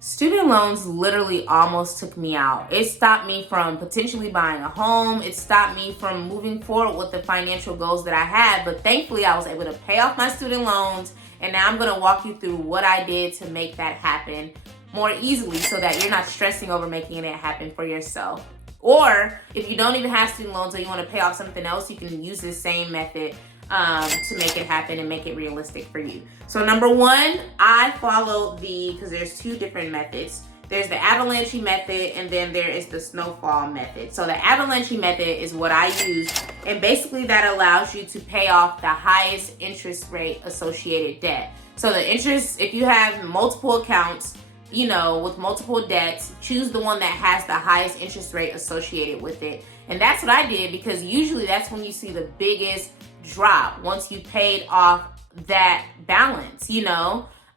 Student loans literally almost took me out. It stopped me from potentially buying a home. It stopped me from moving forward with the financial goals that I had. But thankfully, I was able to pay off my student loans. And now I'm going to walk you through what I did to make that happen more easily so that you're not stressing over making it happen for yourself. Or if you don't even have student loans or you want to pay off something else, you can use this same method to make it happen and make it realistic for you. So number one, I follow because there's two different methods. There's the avalanche method and then there is the snowfall method. So the avalanche method is what I use, and basically that allows you to pay off the highest interest rate associated debt. So the interest, if you have multiple accounts, with multiple debts, choose the one that has the highest interest rate associated with it. And that's what I did, because usually that's when you see the biggest drop once you paid off that balance.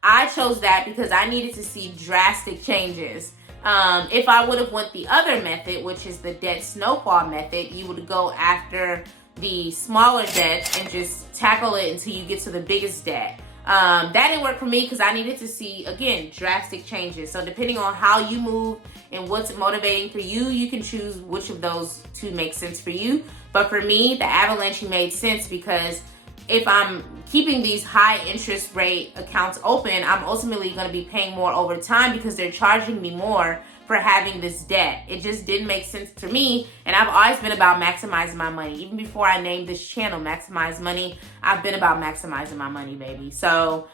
I chose that because I needed to see drastic changes. If I would have went the other method, which is the debt snowfall method, you would go after the smaller debts and just tackle it until you get to the biggest debt. That didn't work for me because I needed to see, again, drastic changes. So depending on how you move and what's motivating for you, you can choose which of those two makes sense for you. But for me, the avalanche made sense because if I'm keeping these high interest rate accounts open, I'm ultimately going to be paying more over time because they're charging me more for having this debt. It just didn't make sense to me, and I've always been about maximizing my money. Even before I named this channel Maximize Money, I've been about maximizing my money, baby. So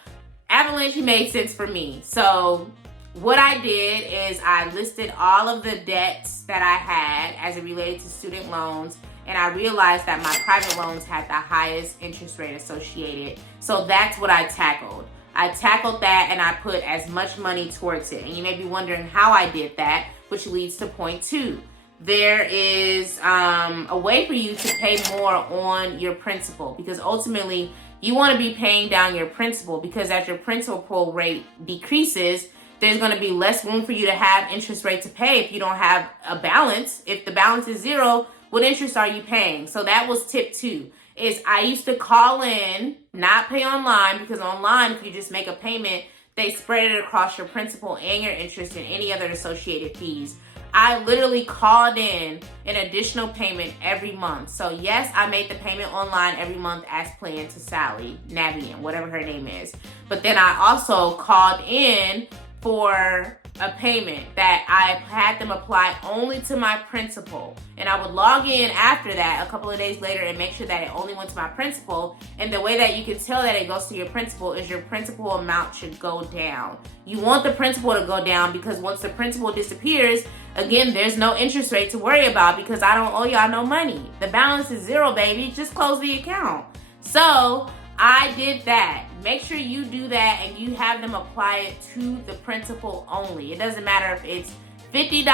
avalanche made sense for me. So what I did is I listed all of the debts that I had as it related to student loans, and I realized that my private loans had the highest interest rate associated. So that's what I tackled. I tackled that and I put as much money towards it. And you may be wondering how I did that, which leads to point two. There is a way for you to pay more on your principal, because ultimately you want to be paying down your principal, because as your principal rate decreases, there's going to be less room for you to have interest rate to pay if you don't have a balance. If the balance is zero, what interest are you paying? So that was tip two. Is I used to call in, not pay online, because online, if you just make a payment, they spread it across your principal and your interest and any other associated fees. I literally called in an additional payment every month. So yes, I made the payment online every month as planned to Sally, Navian, whatever her name is. But then I also called in for a payment that I had them apply only to my principal. And I would log in after that a couple of days later and make sure that it only went to my principal. And the way that you can tell that it goes to your principal is your principal amount should go down. You want the principal to go down because once the principal disappears, again, there's no interest rate to worry about because I don't owe y'all no money. The balance is zero, baby. Just close the account. So I did that. Make sure you do that and you have them apply it to the principal only. It doesn't matter if it's $50,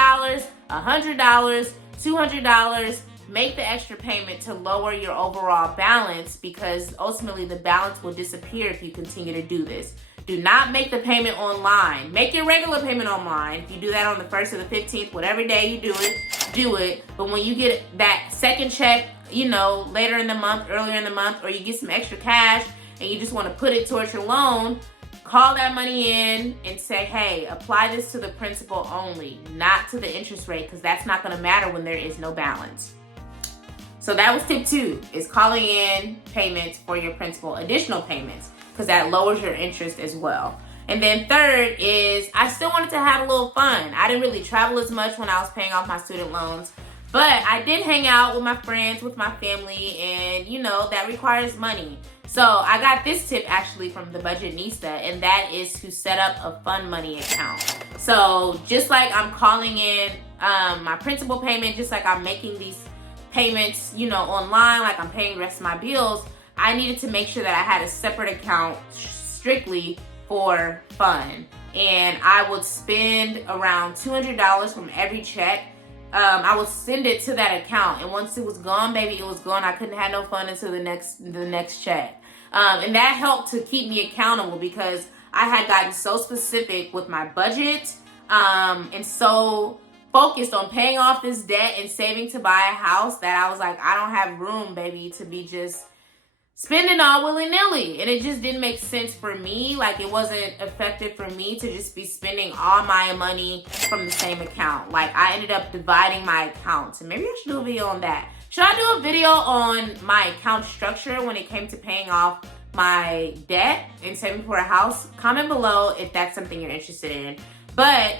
$100, $200. Make the extra payment to lower your overall balance, because ultimately the balance will disappear if you continue to do this. Do not make the payment online. Make your regular payment online. If you do that on the 1st or the 15th, whatever day you do it. But when you get that second check, later in the month, earlier in the month, or you get some extra cash and you just want to put it towards your loan, call that money in and say, hey, apply this to the principal only, not to the interest rate, because that's not going to matter when there is no balance. So that was tip two, is calling in payments for your principal, additional payments, because that lowers your interest as well. And then third is I still wanted to have a little fun. I didn't really travel as much when I was paying off my student loans, but I did hang out with my friends, with my family, and that requires money. So I got this tip actually from the Budgetnista, and that is to set up a fun money account. So just like I'm calling in my principal payment, just like I'm making these payments, online, like I'm paying the rest of my bills, I needed to make sure that I had a separate account strictly for fun. And I would spend around $200 from every check. I would send it to that account, and once it was gone, baby, it was gone. I couldn't have no fun until the next check. And that helped to keep me accountable, because I had gotten so specific with my budget and so focused on paying off this debt and saving to buy a house that I was like, I don't have room, baby, to be just spending all willy-nilly, and it just didn't make sense for me. Like, it wasn't effective for me to just be spending all my money from the same account. Like, I ended up dividing my accounts, and maybe I should do a video on that. Should I do a video on my account structure when it came to paying off my debt and saving for a house? Comment below if that's something you're interested in. But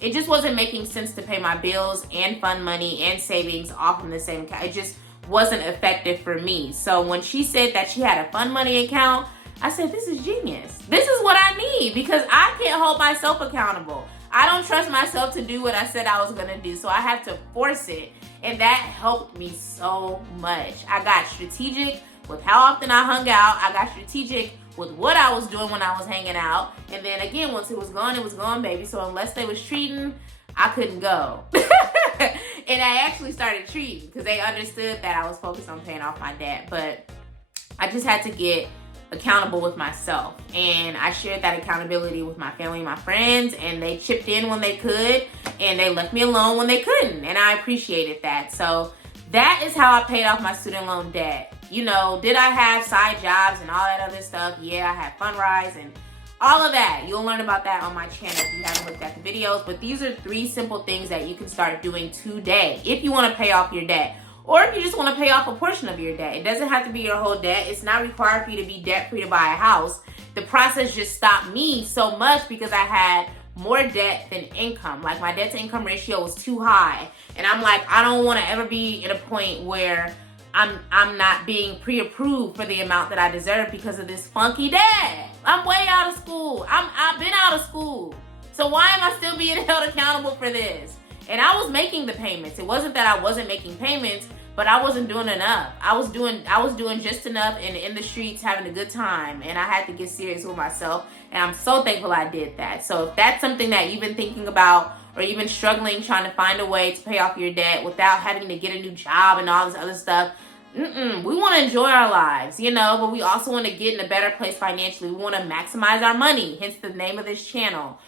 it just wasn't making sense to pay my bills and fund money and savings all from the same account. It just wasn't effective for me. So when she said that she had a fund money account, I said, this is genius. This is what I need, because I can't hold myself accountable. I don't trust myself to do what I said I was gonna do, so I have to force it. And that helped me so much. I got strategic with how often I hung out. I got strategic with what I was doing when I was hanging out. And then again, once it was gone, baby. So unless they was treating, I couldn't go. And I actually started treating because they understood that I was focused on paying off my debt. But I just had to get accountable with myself. And I shared that accountability with my family and my friends, and they chipped in when they could, and they left me alone when they couldn't. And I appreciated that. So that is how I paid off my student loan debt. You know, did I have side jobs and all that other stuff? Yeah, I had Fundrise and all of that. You'll learn about that on my channel if you haven't looked at the videos. But these are 3 simple things that you can start doing today if you want to pay off your debt. Or if you just want to pay off a portion of your debt. It doesn't have to be your whole debt. It's not required for you to be debt-free to buy a house. The process just stopped me so much because I had more debt than income. Like, my debt to income ratio was too high. And I'm like, I don't want to ever be at a point where I'm not being pre-approved for the amount that I deserve because of this funky debt. I'm way out of school. I've been out of school. So why am I still being held accountable for this? And I was making the payments. It wasn't that I wasn't making payments, but I wasn't doing enough. I was doing just enough and in the streets having a good time. And I had to get serious with myself. And I'm so thankful I did that. So if that's something that you've been thinking about, or you've been struggling trying to find a way to pay off your debt without having to get a new job and all this other stuff, we want to enjoy our lives, you know, but we also want to get in a better place financially. We want to maximize our money, hence the name of this channel.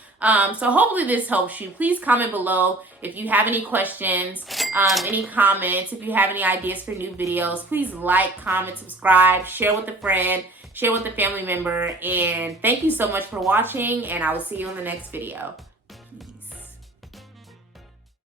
So hopefully this helps you. Please comment below if you have any questions, any comments, if you have any ideas for new videos. Please like, comment, subscribe, share with a friend, share with a family member. And thank you so much for watching, and I will see you in the next video.